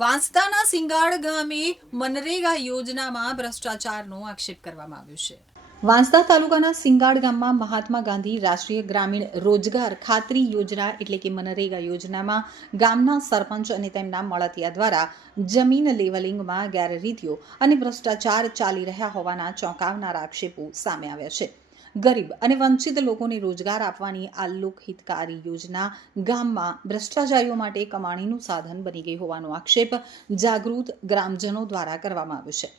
વાંસદાના સિંગાડ ગામે મનરેગા યોજનામાં ભ્રષ્ટાચારનો આક્ષેપ કરવામાં આવ્યો છે. વાંસદા તાલુકાના સિંગાડ ગામમાં મહાત્મા ગાંધી રાષ્ટ્રીય ગ્રામીણ રોજગાર ખાતરી યોજના એટલે કે મનરેગા યોજનામાં ગામના સરપંચ અને તેમના મળતિયા દ્વારા જમીન લેવલિંગમાં ગેરરીતિઓ અને ભ્રષ્ટાચાર ચાલી રહ્યા હોવાના ચોંકાવનારા આક્ષેપો સામે આવ્યા છે. ગરીબ અને વંચિત લોકોને રોજગાર આપવાની આ લોકહિતકારી યોજના ગામમાં ભ્રષ્ટાચારીઓ માટે કમાણીનું સાધન બની ગઈ હોવાનો આક્ષેપ જાગૃત ગ્રામજનો દ્વારા કરવામાં આવ્યો છે.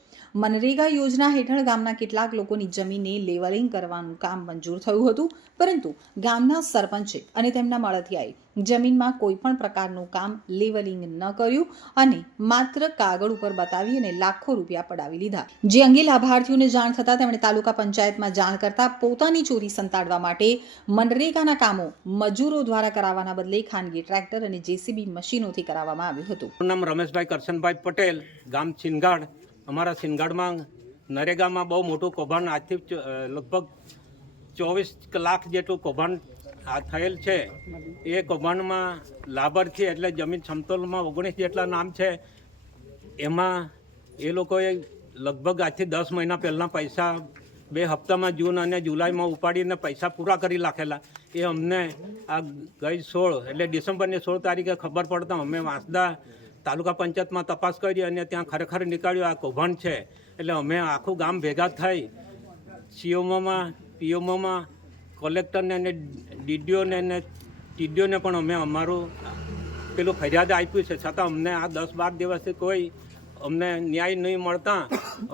મનરેગા યોજના હેઠળ ગામના કેટલાક લોકોની જમીનને લેવલિંગ કરવાનું કામ મંજૂર થયું હતું. પરંતુ ગામના સરપંચે અને તેમના મળતિયાએ જમીનમાં કોઈ પણ પ્રકારનું કામ લેવલિંગ ન કર્યું અને માત્ર કાગળ ઉપર બતાવી અને લાખો રૂપિયા પડાવી લીધા. જે અંગે લાભાર્થીઓને જાણ થતાં તેમણે તાલુકા પંચાયતમાં જાણ કરતા પોતાની ચોરી સંતાડવા માટે મનરેગાના કામો મજૂરો દ્વારા કરાવવાના બદલે ખાનગી ટ્રેક્ટર અને જેસીબી મશીનોથી કરાવવામાં આવ્યું હતું. નામ રમેશભાઈ કરશનભાઈ પટેલ, ગામ સિનગાડ અમારા સિનગાડમાં નરેગામાં બહુ મોટું કૌભાંડ આજથી લગભગ ચોવીસ લાખ જેટલું કૌભાંડ આ થયેલ છે. એ કૌભાંડમાં લાભાર્થી એટલે જમીન સમતોલમાં ઓગણીસ જેટલા નામ છે. એમાં એ લોકોએ લગભગ આજથી દસ મહિના પહેલાં પૈસા બે હપ્તામાં જૂન અને જુલાઈમાં ઉપાડીને પૈસા પૂરા કરી નાખેલા. એ અમને આ ગઈ સોળ એટલે ડિસેમ્બરની સોળ તારીખે ખબર પડતા અમે વાંસદા તાલુકા પંચાયતમાં તપાસ કરી અને ત્યાં ખરેખર નીકળ્યું. આ કૌભાંડ છે. એટલે અમે આખું ગામ ભેગા થઈ સીઓમોમાં પીઓમોમાં કલેક્ટરને અને ડીડીઓને અને ટીડીઓને પણ અમે અમારું પેલું ફરિયાદ આપ્યું છે. છતાં અમને આ દસ બાર દિવસથી કોઈ અમને ન્યાય નહીં મળતા.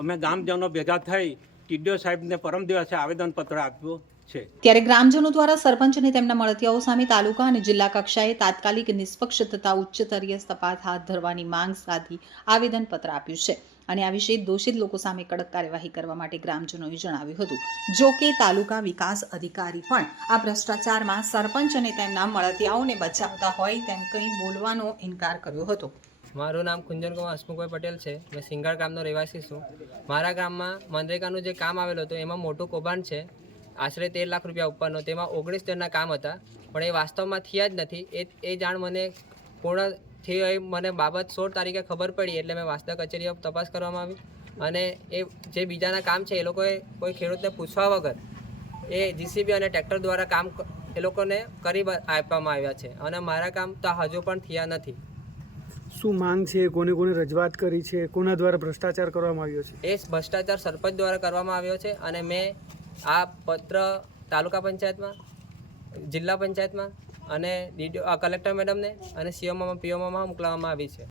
અમે ગામજનો ભેગા થઈ ટીડીઓ સાહેબને પરમ દિવસે આવેદનપત્ર આપ્યું. છે. ત્યારે ગ્રામજનો દ્વારા સરપંચ અને તેમના મળતિયાઓ સામે તાલુકા અને જિલ્લા કક્ષાએ તાત્કાલિક નિષ્પક્ષ તથા ઉચ્ચતરીય તપાસ હાથ ધરવાની માંગ સાધી આવેદનપત્ર આપ્યું છે. અને આ વિશે દોષિત લોકો સામે કડક કાર્યવાહી કરવા માટે ગ્રામજનોએ જણાવ્યું હતું. જો કે તાલુકા વિકાસ અધિકારી પણ આ ભ્રષ્ટાચારમાં સરપંચ અને તેમના મળતિયાઓને બચાવતા હોય તેમ કંઈ બોલવાનો ઇનકાર કર્યો હતો. મારું નામ કુંજનકુમાર હસમુખભાઈ પટેલ છે. મેં સિંગાળ ગામનો રહેવાસી છું. મારા ગામમાં મનરેગાનું જે કામ આવેલું હતું એમાં મોટું કૌભાંડ છે. આશરે તેર લાખ રૂપિયા ઉપરનો. તેમાં ઓગણીસ જણના કામ હતા પણ એ વાસ્તવમાં થયા જ નથી. એ એ જાણ મને પૂર્ણ થઈ હોય મને બાબત સોળ તારીખે ખબર પડી એટલે મેં વાસ્તવ કચેરીઓ તપાસ કરવામાં આવી. અને એ જે બીજાના કામ છે એ લોકોએ કોઈ ખેડૂતને પૂછવા વગર એ જીસીબી અને ટ્રેક્ટર દ્વારા કામ એ લોકોને કરી આપવામાં આવ્યા છે. અને મારા કામ તો હજુ પણ થયા નથી. શું માંગ છે? કોને કોને રજૂઆત કરી છે? કોના દ્વારા ભ્રષ્ટાચાર કરવામાં આવ્યો છે? એ ભ્રષ્ટાચાર સરપંચ દ્વારા કરવામાં આવ્યો છે અને મેં આ પત્ર તાલુકા પંચાયતમાં, જિલ્લા પંચાયતમાં અને ડીડીઓ કલેક્ટર મેડમને અને સીઓમાં પીઓમાં મોકલવામાં આવી છે.